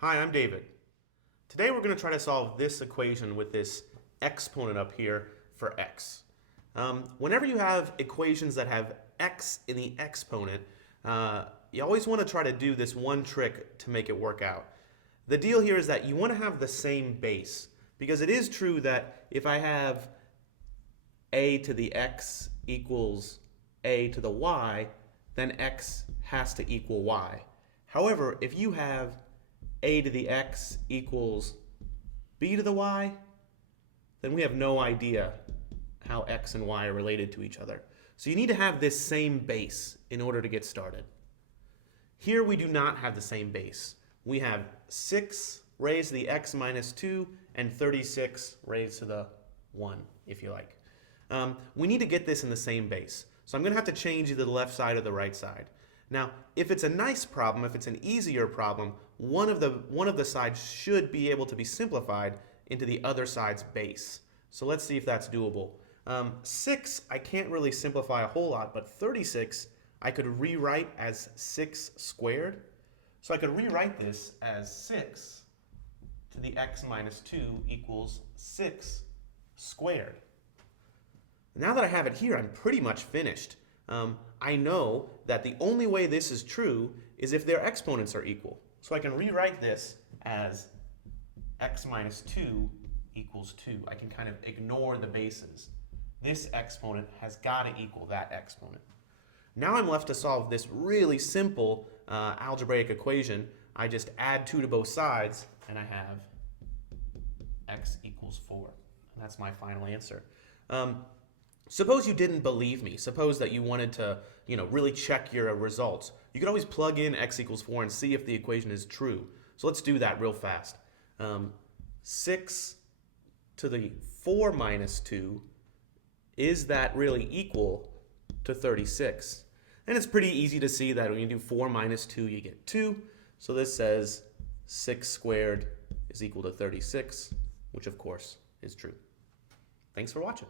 Hi, I'm David. Today we're going to try to solve this equation with this exponent up here for x. Whenever you have equations that have x in the exponent, you always want to try to do this one trick to make it work out. The deal here is that you want to have the same base, because it is true that if I have a to the x equals a to the y, then x has to equal y. However, if you have a to the x equals b to the y, then we have no idea how x and y are related to each other. So you need to have this same base in order to get started. Here we do not have the same base. We have 6 raised to the x minus 2 and 36 raised to the 1, if you like. We need to get this in the same base. So I'm going to have to change either the left side or the right side. Now, if it's a nice problem, if it's an easier problem, one of the sides should be able to be simplified into the other side's base. So let's see if that's doable. 6 I can't really simplify a whole lot, but 36 I could rewrite as 6 squared. So I could rewrite this as 6 to the x minus 2 equals 6 squared. Now that I have it here, I'm pretty much finished. I know that the only way this is true is if their exponents are equal. So I can rewrite this as x minus 2 equals 2. I can kind of ignore the bases. This exponent has got to equal that exponent. Now I'm left to solve this really simple algebraic equation. I just add 2 to both sides, and I have x equals 4. And that's my final answer. Suppose you didn't believe me. Suppose that you wanted to, really check your results. You could always plug in x equals 4 and see if the equation is true. So let's do that real fast. 6 to the 4 minus 2, is that really equal to 36? And it's pretty easy to see that when you do 4 minus 2, you get 2. So this says 6 squared is equal to 36, which of course is true. Thanks for watching.